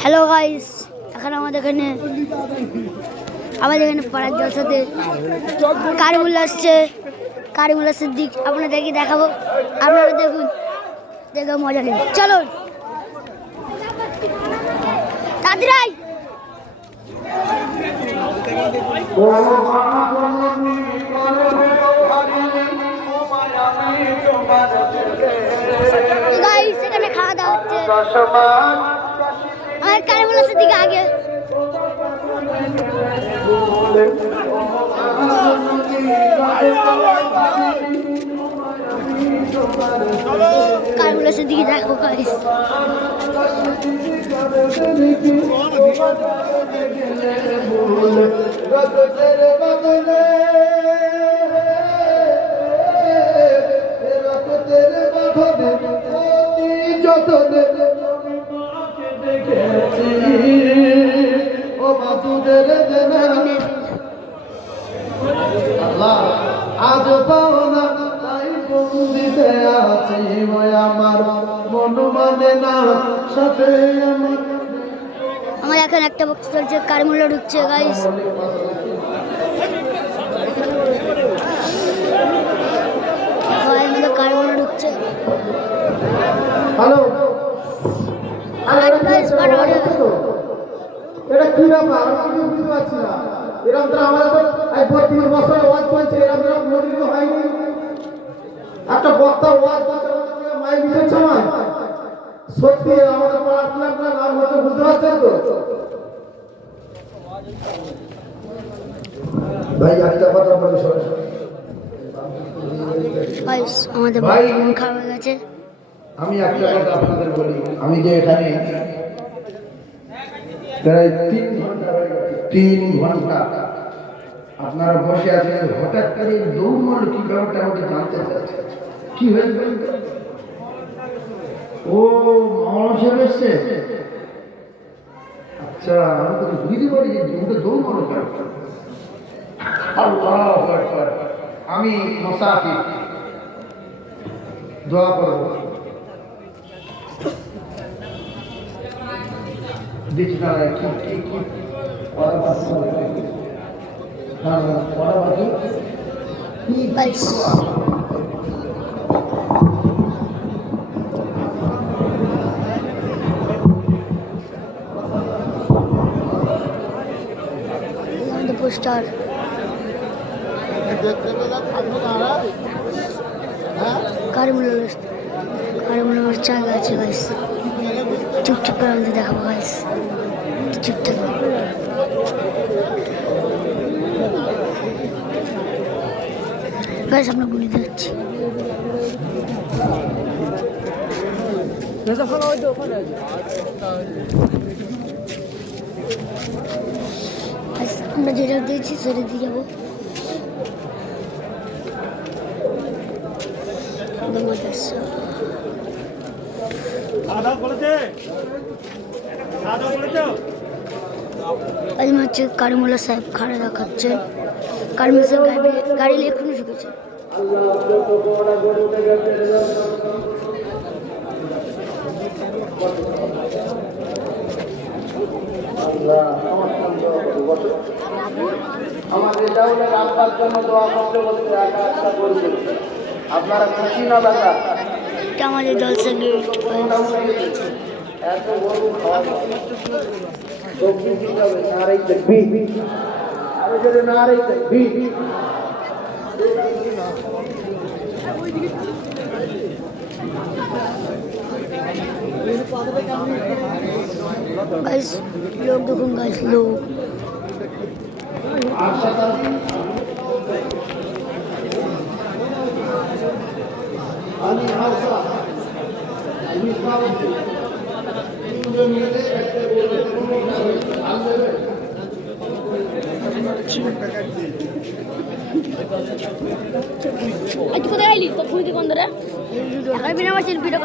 Hello guys, এখন আমাদের এখানে পাড়ার জলসাতে কারিমুল্লা আসছে। কারিমুল্লা সিদ্দিক আপনাদেরকে দেখাবো, আপনারা দেখুন, দেখে মজা নেই। চলো তাড়াতাড়ি গাইস, এখানে খাওয়া দাওয়া হচ্ছে। আর কারিমুল্লা সিদ্দিক আগে কারিমুল্লা সিদ্দিক দেখো গাইস। আজ পাওনা তাই বন্দিতে আছি আমার মন মানে না সাথে আমার এখন একটা বক্স চলছে, কারিমুল্লা ঢুকছে গাইস। কারিমুল্লা ঢুকছে। হ্যালো, এটা কি ব্যাপার? আমি বুঝতে পারছি না। এরকম তো আমাদের ৩ বছর ওয়াজ চলছে, এরকম মোদিত হয়নি। একটা বক্তা ওয়াজ মাইক দিচ্ছে আমার, সত্যি আমাদের পড়াশোনার নাম হচ্ছে, বুঝতে পারছেন তো ভাই? একটা কথা বলি গাইস, আমাদের বাথরুম খাওয়া গেছে। আমি একটা কথা আপনাদের বলি, আমি যে এখানে প্রায় ৩ ঘন্টা আপনারা বসে আছেন, হঠাৎ করে দৌড় কি ব্যাপারটা আমাকে জানতে চাচ্ছে। কি হয়েছে? ও মানসের এসছে। আচ্ছা, আমি তো বুঝতে পারি যে ওটা দৌড় কেন। আল্লাহু আকবার। আমি মুসাফির, দোয়া করব। দেখি না কি কি কি পোস্টার কারিমুল্লা জায়গা আছে গাইস। চুপচাপ করে আমাদের দেখাবো গাইস, চুপ থাকবো। গাইস, আমরা গুলি যাচ্ছি। আমরা যেটা দিয়েছি সেটা দিয়ে যাবো। হচ্ছে কারিমুল্লা সাহেব খাড়া দেখাচ্ছে। কারিমুল্লা সাহেব গাড়ি এখনো ঢুকেছে। আমাদের জাউলের আব্বার জন্য দোয়া করতে বলতে একটা করবে। আপনারা খুশি না দাদা? এটা আমাদের জলসা গেট। এত বড় চব্বিশ দিন হবে নারাই দেখবি, আরো যদি নারাই দেখবি। गाइस, लोग देखो गाइस, लोग কোথায় আইলি? তো খুঁজে কোন ধরে? বিনা মাছের ভিডিও